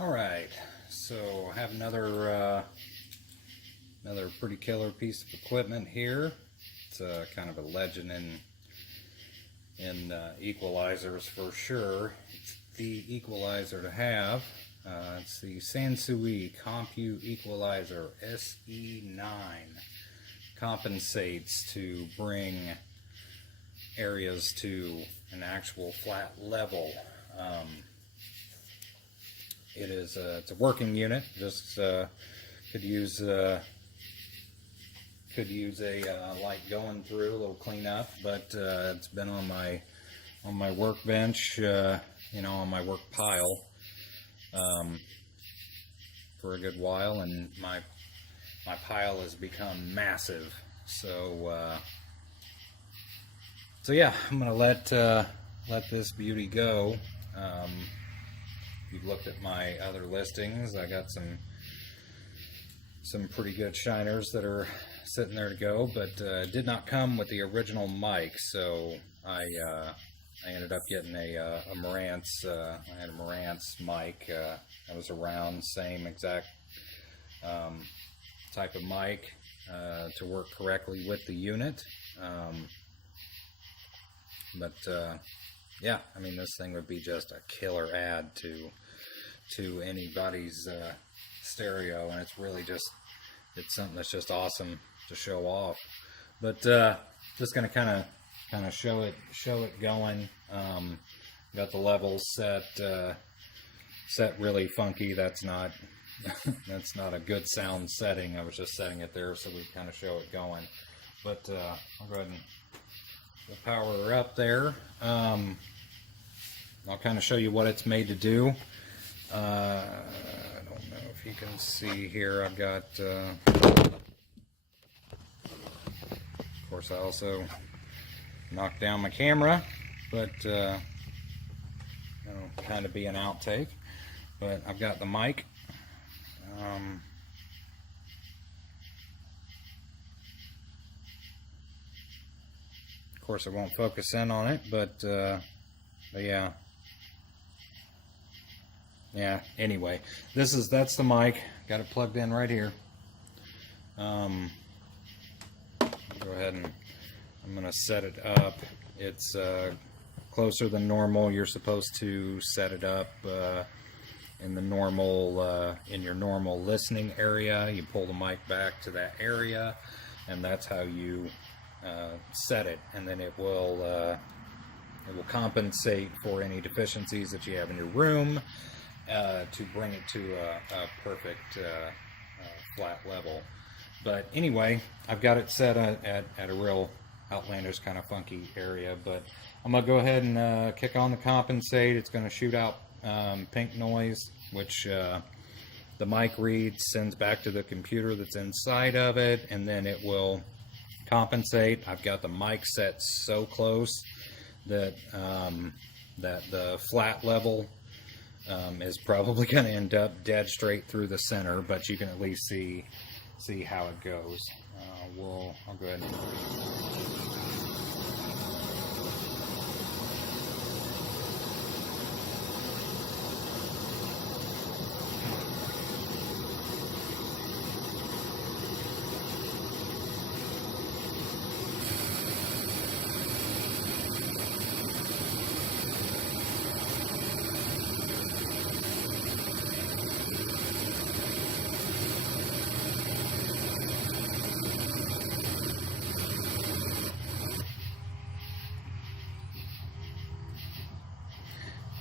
Alright, so I have another pretty killer piece of equipment here. It's kind of a legend in equalizers for sure. It's the equalizer to have. It's the Sansui Compu-Equalizer SE-9. Compensates to bring areas to an actual flat level. It's a working unit. Just could use a light going through, a little cleanup, but it's been on my workbench, on my work pile for a good while, and my pile has become massive. So yeah, I'm gonna let this beauty go. You've looked at my other listings. I got some pretty good shiners that are sitting there to go, but did not come with the original mic, so I ended up getting a Marantz. I had a Marantz mic that was around, same exact type of mic to work correctly with the unit. Yeah, I mean, this thing would be just a killer add to anybody's stereo, and it's really it's something that's just awesome to show off. But just gonna kind of show it going. Got the levels set really funky. That's not that's not a good sound setting. I was just setting it there so we kind of show it going. But I'll go ahead and power her up there. I'll kind of show you what it's made to do. I don't know if you can see here. I've got, of course, I also knocked down my camera, but it'll kind of be an outtake. But I've got the mic. Of course, it won't focus in on it, but yeah. Yeah, anyway, that's the mic. Got it plugged in right here. Go ahead and I'm going to set it up. It's closer than normal. You're supposed to set it up in the normal, in your normal listening area. You pull the mic back to that area, and that's how you set it. And then it will compensate for any deficiencies that you have in your room. To bring it to a perfect flat level. But anyway, I've got it set at a real outlandish kind of funky area, but I'm going to go ahead and kick on the compensate. It's going to shoot out pink noise, which the mic reads, sends back to the computer that's inside of it, and then it will compensate. I've got the mic set so close that that the flat level is probably going to end up dead straight through the center, but you can at least see how it goes. I'll go ahead and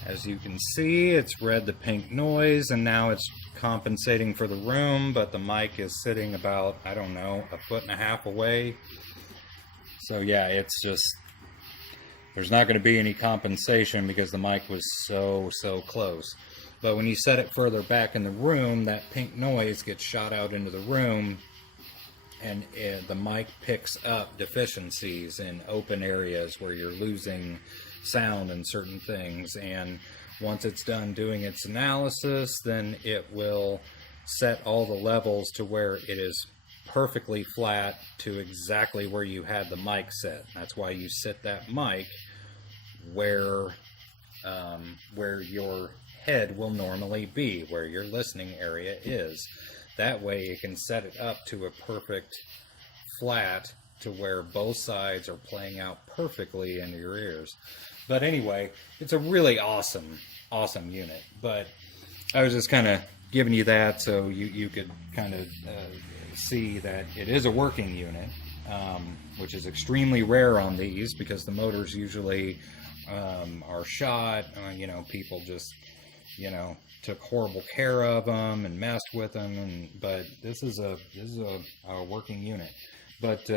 as you can see, it's read the pink noise, and now it's compensating for the room, but the mic is sitting about, I don't know, 1.5 feet away. So yeah, it's just, there's not going to be any compensation because the mic was so close. But when you set it further back in the room, that pink noise gets shot out into the room, and the mic picks up deficiencies in open areas where you're losing sound and certain things, and once it's done doing its analysis, then it will set all the levels to where it is perfectly flat to exactly where you had the mic set. That's why you set that mic where your head will normally be, where your listening area is. That way you can set it up to a perfect flat to where both sides are playing out perfectly into your ears. But anyway, it's a really awesome unit. But I was just kind of giving you that so you could kind of see that it is a working unit, which is extremely rare on these because the motors usually are shot. People just, took horrible care of them and messed with them. But this is a working unit. But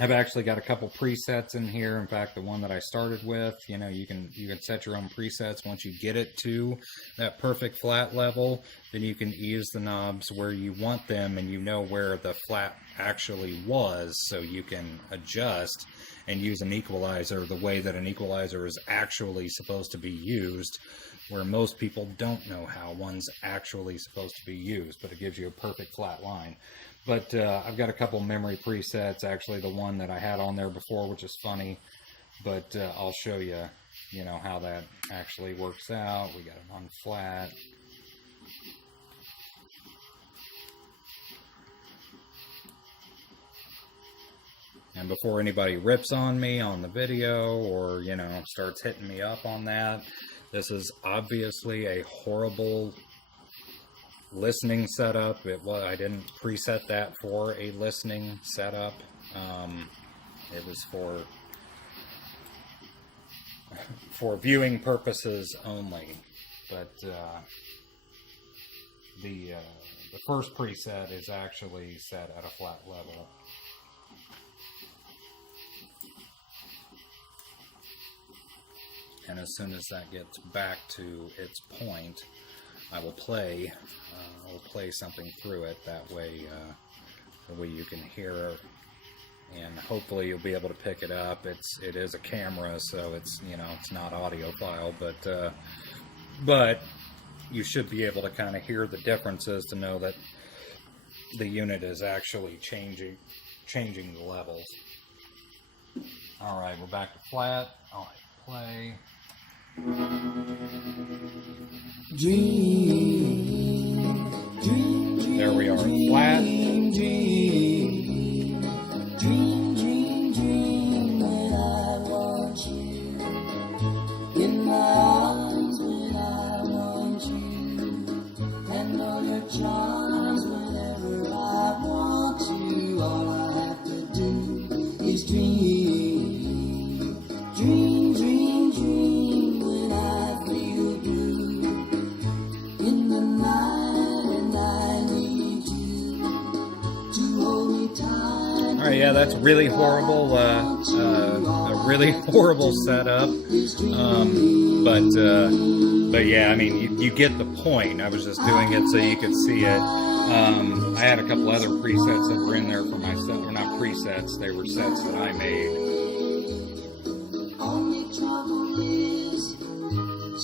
I've actually got a couple presets in here. In fact, the one that I started with, you can set your own presets. Once you get it to that perfect flat level, then you can ease the knobs where you want them, and you know where the flat actually was, so you can adjust and use an equalizer the way that an equalizer is actually supposed to be used, where most people don't know how one's actually supposed to be used, but it gives you a perfect flat line. But I've got a couple memory presets, actually the one that I had on there before, which is funny, but I'll show you, how that actually works out. We got it on flat. And before anybody rips on me on the video or, starts hitting me up on that, this is obviously a horrible listening setup. I didn't preset that for a listening setup. It was for viewing purposes only. But the first preset is actually set at a flat level. And as soon as that gets back to its point, I will play something through it. That way you can hear, and hopefully you'll be able to pick it up. It is a camera, so it's it's not audio file, but you should be able to kind of hear the differences to know that the unit is actually changing the levels. All right, we're back to flat. All right, play. There we are, flat. In my arms when I want you, and all your charms whenever I want you. All I have to do is dream, dream, dream, dream when I feel blue in the night, and I need you to hold me tight. All right, yeah, that's really horrible. A really horrible setup. But yeah, I mean, you get the point. I was just doing it so you could see it. I had a couple other presets that were in there for myself. Or not presets, they were sets that I made. Only trouble is,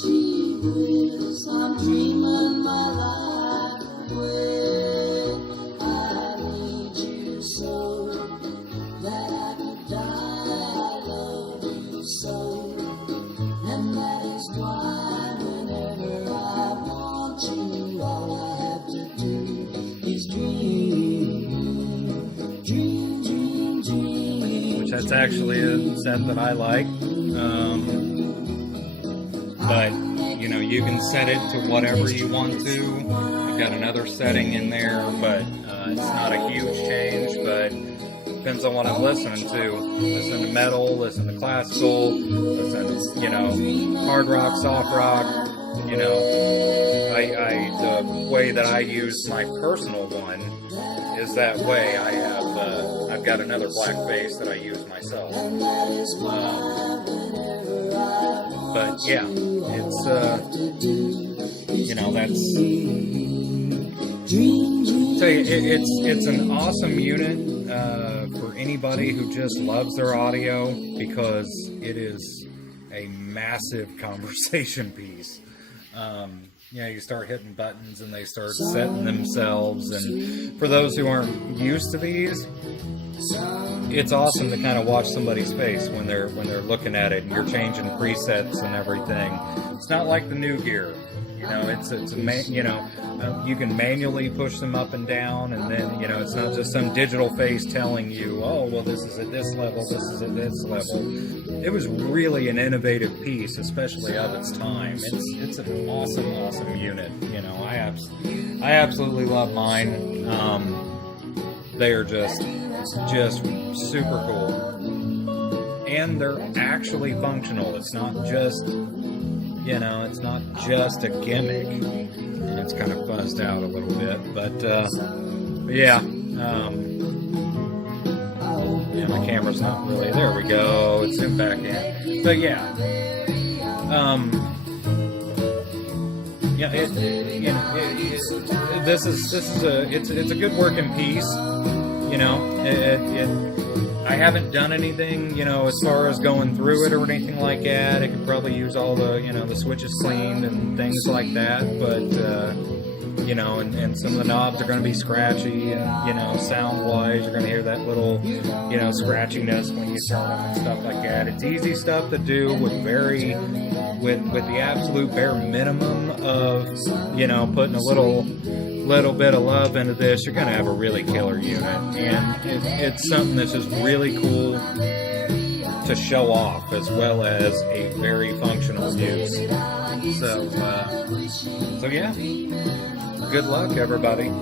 gee whiz, I'm dreaming my life away. I need you so that I could die. I love you so, and that is why whenever I want you, all I have to do is dream, dream, dream, dream. Which that's actually a set that I like. But you can set it to whatever you want to. I've got another setting in there, but it's not a huge change, but depends on what I'm listening to. Listen to metal, listen to classical, listen to, hard rock, soft rock. The way that I use my personal one is that way. I've got another black bass that I use myself. But yeah, it's that's. So it's an awesome unit for anybody who just loves their audio, because it is a massive conversation piece. You start hitting buttons and they start setting themselves, and for those who aren't used to these, it's awesome to kind of watch somebody's face when they're looking at it and you're changing presets and everything. It's not like the new gear. You know, you can manually push them up and down, and then, you know, it's not just some digital face telling you, oh, well, this is at this level, this is at this level. It was really an innovative piece, especially of its time. It's an awesome unit. You know, I absolutely love mine. They are just super cool, and they're actually functional. It's not just, you know, it's not just a gimmick. It's kind of fuzzed out a little bit, but yeah. Yeah, my camera's not really. There we go. It's zoomed back in. But yeah, this is a good working piece. You know, I haven't done anything, you know, as far as going through it or anything like that. It could probably use all the, you know, the switches cleaned and things like that, but, you know, and some of the knobs are going to be scratchy, and, you know, sound-wise, you're going to hear that little, you know, scratchiness when you turn them and stuff like that. It's easy stuff to do with with the absolute bare minimum of, you know, putting a little bit of love into this. You're going to have a really killer unit, and it's something that's just really cool to show off, as well as a very functional use. So yeah, good luck, everybody.